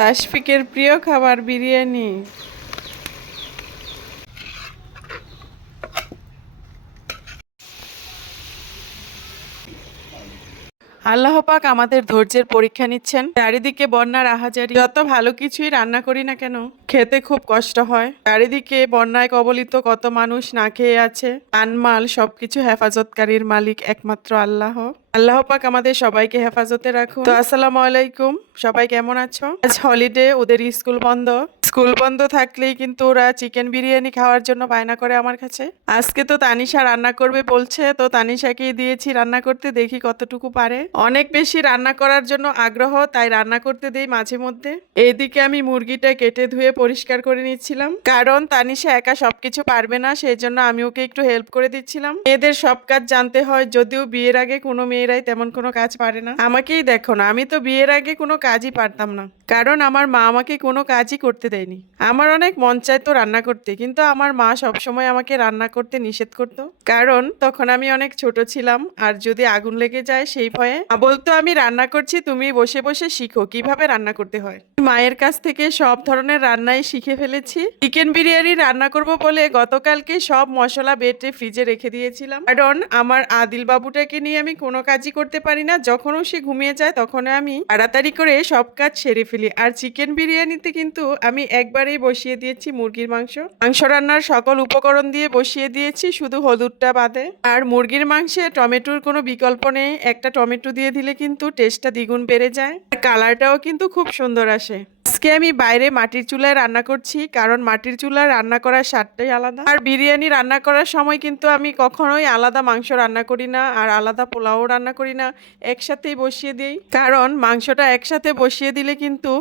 তাশফিকের প্রিয় খাবার বিরিয়ানি। আল্লাহ পাক আমাদের ধৈর্যের পরীক্ষা নিচ্ছেন। চারিদিকে বন্যার আহাজারি। যত ভালো কিছুই রান্না করি না কেন, খেতে খুব কষ্ট হয়। চারিদিকে বন্যায় কবলিত কত মানুষ না খেয়ে আছে। আনমাল সবকিছু হেফাজতকারীর মালিক একমাত্র আল্লাহ। আল্লাহ পাক আমাদের সবাইকে হেফাজতে রাখুন। তো আসসালামু আলাইকুম, সবাই কেমন আছো? আজ হলিডে ওদের স্কুল বন্ধ। স্কুল বন্ধ থাকলেই কিন্তু ওরা চিকেন বিরিয়ানি খাওয়ার জন্য বায়না করে আমার কাছে। আজকে তো তানিশা রান্না করবে বলছে, তো তানিশাকেই দিয়েছি রান্না করতে, দেখি কতটুকু পারে। অনেক বেশি রান্না করার জন্য আগ্রহ, তাই রান্না করতে দেই মাঝে মধ্যে। এইদিকে আমি মুরগিটা কেটে ধুয়ে পরিষ্কার করে নিচ্ছিলাম। কারণ তানিশা একা সবকিছু পারবে না, সেই জন্য আমি ওকে একটু হেল্প করে দিচ্ছিলাম। মেয়েদের সব কাজ জানতে হয়, যদিও বিয়ের আগে কোনো মেয়েরাই তেমন কোনো কাজ পারে না। আমাকেই দেখো না, আমি তো বিয়ের আগে কোনো কাজই পারতাম না। কারণ আমার মা আমাকে কোনো কাজই করতে দেয়নি। আমার অনেক মন চাইতো রান্না করতে, কিন্তু আমার মা সবসময় আমাকে রান্না করতে নিষেধ করতো। কারণ তখন আমি অনেক ছোট ছিলাম, আর যদি আগুন লেগে যায় সেই ভয়ে বলতো আমি রান্না করছি, তুমি বসে বসে শিখো কীভাবে রান্না করতে হয়। মায়ের কাছ থেকে সব ধরনের রান্নাই শিখে ফেলেছি। চিকেন বিরিয়ানি রান্না করব বলে গতকালকে সব মশলা বেটে ফ্রিজে রেখে দিয়েছিলাম। কারণ আমার আদিল বাবুটাকে নিয়ে আমি কোনো কাজই করতে পারি না। যখনও সে ঘুমিয়ে যায় তখন আমি তাড়াতাড়ি করে সব কাজ সেরে ফেলি। আর চিকেন বিরিয়ানিতে কিন্তু আমি একবারেই বসিয়ে দিয়েছি মুরগির মাংস। মাংস রান্নার সকল উপকরণ দিয়ে বসিয়ে দিয়েছি, শুধু হলুদটা বাদে। আর মুরগির মাংসে টমেটোর কোনো বিকল্প নেই। একটা টমেটো দিয়ে দিলে কিন্তু টেস্টটা দ্বিগুণ বেড়ে যায়। আর কালারটাও কিন্তু খুব সুন্দর আসে। আজকে আমি বাইরে মাটির চুলায় রান্না করছি, কারণ মাটির চুলায় রান্না করার স্বাদটাই আলাদা। আর বিরিয়ানি রান্না করার সময় কিন্তু আমি কখনোই আলাদা মাংস রান্না করি না, আর আলাদা পোলাও রান্না করি না, একসাথেই বসিয়ে দিই। কারণ মাংসটা একসাথে বসিয়ে দিলে কিন্তু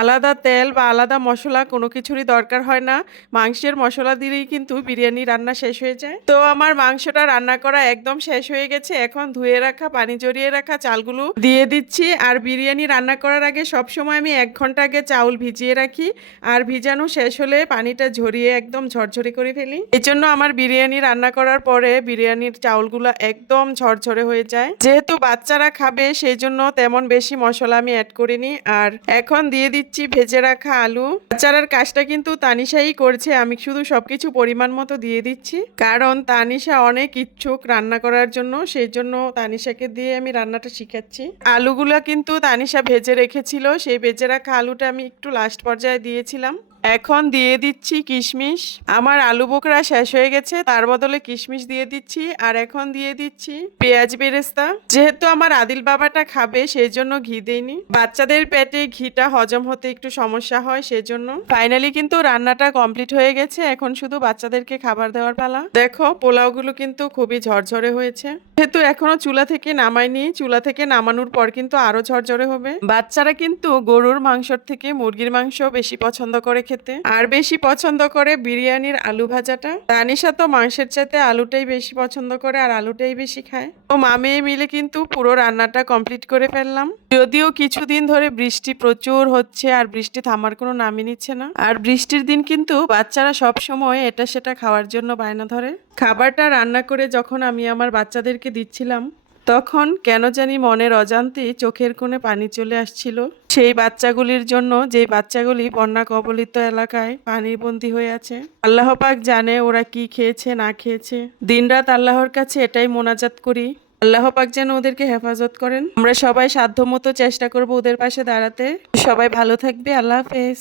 আলাদা তেল বা আলাদা মশলা কোনো কিছুরই দরকার হয় না। মাংসের মশলা দিলেই কিন্তু বিরিয়ানি রান্না শেষ হয়ে যায়। তো আমার মাংসটা রান্না করা একদম শেষ হয়ে গেছে, এখন ধুয়ে রাখা, পানি জড়িয়ে রাখা চালগুলো দিয়ে দিচ্ছি। আর বিরিয়ানি রান্না করার আগে সব সময় আমি এক ঘণ্টা আগে চাউল ভিজিয়ে রাখি আর ভিজানো শেষ হলে পানিটা ঝরিয়ে একদম ঝরঝরে করে ফেলি। এই জন্য আমার বিরিয়ানি রান্না করার পরে বিরিয়ানির চাউলগুলো একদম ঝরঝরে হয়ে যায়। যেহেতু বাচ্চারা খাবে, সেই জন্য তেমন বেশি মশলা আমি অ্যাড করিনি। আর এখন দিয়ে দিচ্ছি ভেজে রাখা আলু। বাচ্চারার কাজটা কিন্তু তানিশাই করছে। আমি শুধু সবকিছু পরিমাণ মতো দিয়ে দিচ্ছি। কারণ তানিশা অনেক ইচ্ছুক রান্না করার জন্য, সেই জন্য তানিশাকে দিয়ে আমি রান্নাটা শিখাচ্ছি। আলুগুলো কিন্তু তানিশা ভেজে রেখেছিল। সেই ভেজে রাখা আলুটা আমি একটু লাস্ট পর্যায়ে দিয়েছিলাম। এখন দিয়ে দিচ্ছি কিশমিশ। আমার আলু বোকরা শেষ হয়ে গেছে, তার বদলে কিশমিশ দিয়ে দিচ্ছি। আর এখন দিয়ে দিচ্ছি পেঁয়াজ বেরেস্তা। যেহেতু আমার আদিল বাবাটা খাবে সেই জন্য ঘি দেইনি। বাচ্চাদের পেটে ঘিটা হজম হতে একটু সমস্যা হয়, সেজন্য। ফাইনালি কিন্তু রান্নাটা কমপ্লিট হয়ে গেছে। এখন শুধু বাচ্চাদেরকে খাবার দেওয়ার পালা। দেখো, পোলাওগুলো কিন্তু খুবই ঝরঝরে হয়েছে। যেহেতু এখনও চুলা থেকে নামাইনি চুলা থেকে নামানোর পর কিন্তু আরও ঝরঝরে হবে। বাচ্চারা কিন্তু গরুর মাংসর থেকে মুরগির মাংস বেশি পছন্দ করে খেতে। আর বেশি পছন্দ করে বিরিয়ানির আলু ভাজাটা। তানিশা তো মাংসের চাইতে আলুটাই বেশি পছন্দ করে আর আলুটাই বেশি খায়। ও মা মেয়ে মিলে কিন্তু পুরো রান্নাটা কমপ্লিট করে ফেললাম। যদিও কিছুদিন ধরে বৃষ্টি প্রচুর হচ্ছে আর বৃষ্টি থামার কোনো নামই নিচ্ছে না। আর বৃষ্টির দিন কিন্তু বাচ্চারা সব সময় এটা সেটা খাওয়ার জন্য বায়না ধরে। খাবারটা রান্না করে যখন আমি আমার বাচ্চাদেরকে দিচ্ছিলাম, তখন কেন জানি মনের অজান্তে চোখের কোণে পানি চলে আসছিল। সেই বাচ্চাগুলির জন্য যে বাচ্চাগুলি বন্যা কবলিত এলাকায় পানির বন্দী হয়ে আছে, আল্লাহ পাক জানে ওরা কি খেয়েছে, না খেয়েছে। দিনরাত আল্লাহর কাছে এটাই মোনাজাত করি। আল্লাহ পাক যেন ওদেরকে হেফাজত করেন। আমরা সবাই সাধ্যমতো চেষ্টা করব ওদের পাশে দাঁড়াতে। সবাই ভালো থাকবে, আল্লাহ হাফেজ।